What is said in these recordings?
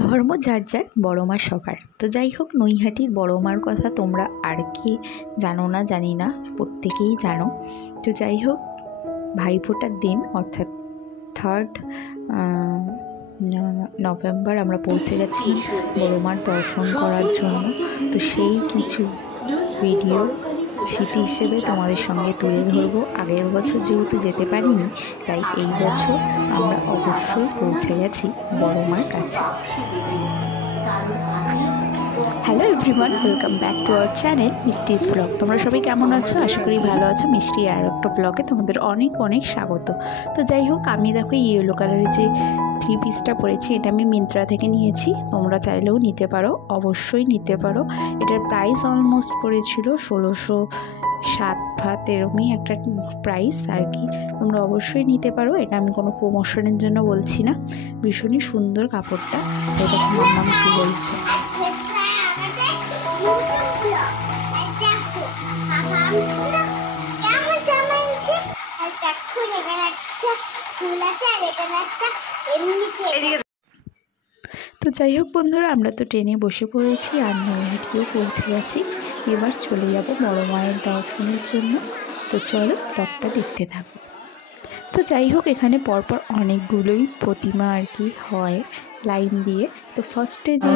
ধর্ম যার যার, বড় মা সবার। তো যাই হোক, নৈহাটির বড় মার কথা তোমরা আর কি জানো না জানি না, প্রত্যেকেই জানো। তো যাই হোক, ভাইফোঁটার দিন অর্থাৎ 3 নভেম্বর আমরা পৌঁছে গেছিলাম বড় মার দর্শন করার জন্য। তো সেই কিছু ভিডিও স্মৃতি হিসেবে তোমাদের সঙ্গে তুলে ধরবো। আগের বছর যেহেতু যেতে পারিনি, তাই এই বছর আমরা অবশ্যই পৌঁছে গেছি বড় মার কাছে। Hello everyone, welcome back to our channel Mishti's vlog. তোমরা সবাই কেমন আছো? আশা করি ভালো আছো। মিষ্টি আর একটা ব্লগে তোমাদের অনেক অনেক স্বাগত। তো যাই হোক, আমি দেখো এই ইয়েলো কালারের যে 3 পিসটা পরেছি, এটা আমি মিন্ত্রা থেকে নিয়েছি। তোমরা চাইলেও নিতে পারো, অবশ্যই নিতে পারো। এটার প্রাইস অলমোস্ট পড়েছিল 1607 ভাত, এরকমই একটা প্রাইস আর কি। তোমরা অবশ্যই নিতে পারো। এটা আমি কোনো প্রমোশনের জন্য বলছি না, ভীষণই সুন্দর কাপড়টা। এটা মাম্মাম কি বলছে? তো যাই হোক বন্ধুরা, আমরা তো ট্রেনে বসে পড়েছি আর নৈহাটিও পৌঁছে গেছি। এবার চলে যাব বড় মায়ের দর্শনের জন্য। তো চলো ব্লগটা দেখতে থাকো। তো যাই হোক, এখানে পরপর অনেকগুলোই প্রতিমা আর কি হয় লাইন দিয়ে। তো ফার্স্টে যে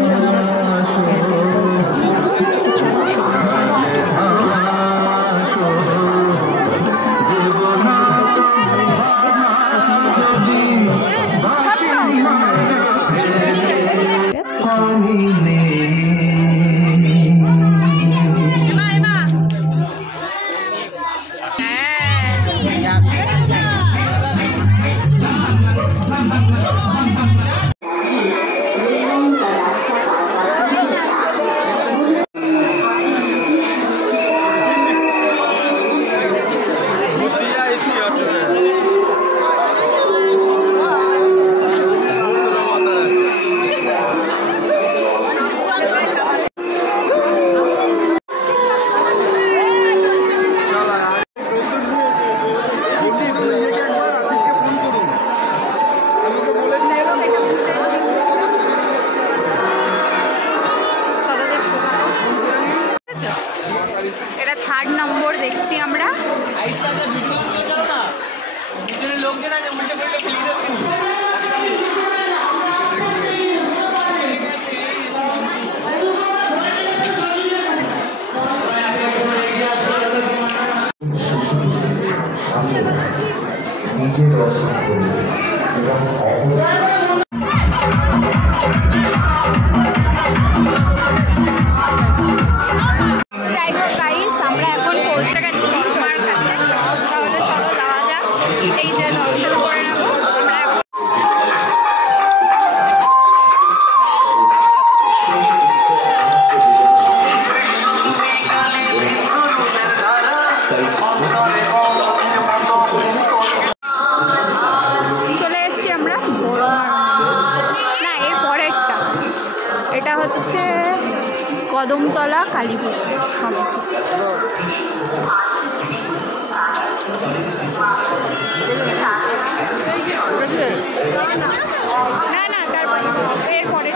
হচ্ছে কদমতলা কালীপুর। না না, তারপর এরপরে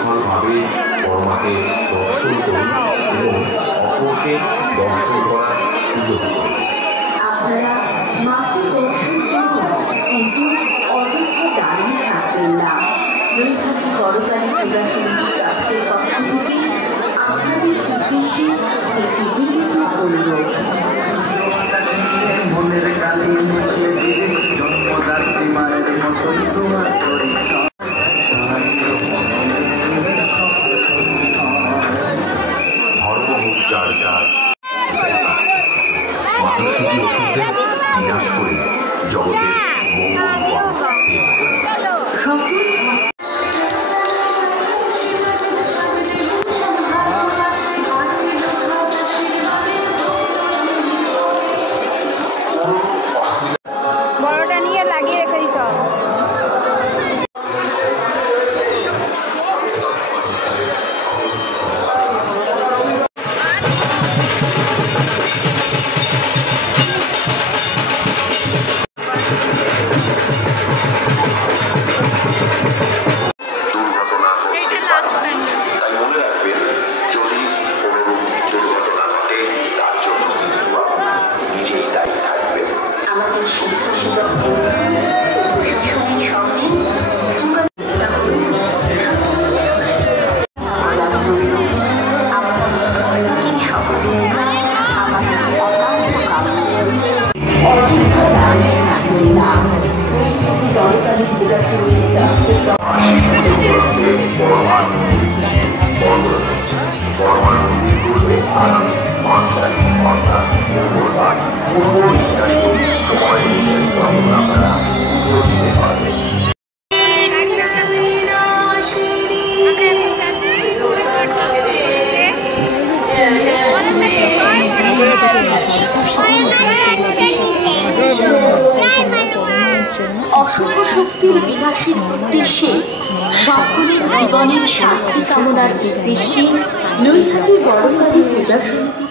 সুশৃঙ্খলভাবে বড়মাকে দর্শন করি এবং অপরকে দর্শন করার সুযোগ করি। আপনারা মাকে দর্শন করুন, কিন্তু অযথা দাঁড়িয়ে থাকবেন না। নৈহাটি বড়কালী পূজা সমিতি ট্রাস্টের পক্ষ থেকে আপনাদের উদ্দেশ্যে একটি বিনীত অনুরোধ। মনের কালী মুছে দিলে জন্মদাত্রী মায়ের মতন তোমার পরীক্ষা জগতের মঙ্গল বড়টা নিয়ে লাগিয়ে রেখে দিতে হবে। আমাদের স্বেচ্ছাসেবক প্রশাসনের সঙ্গে অশুভ শক্তির বিকাশের উদ্দেশ্যে সকলের জীবনের শান্তি কামনার উদ্দেশ্যে নৈহাটি বড়কালী পূজা সমিতি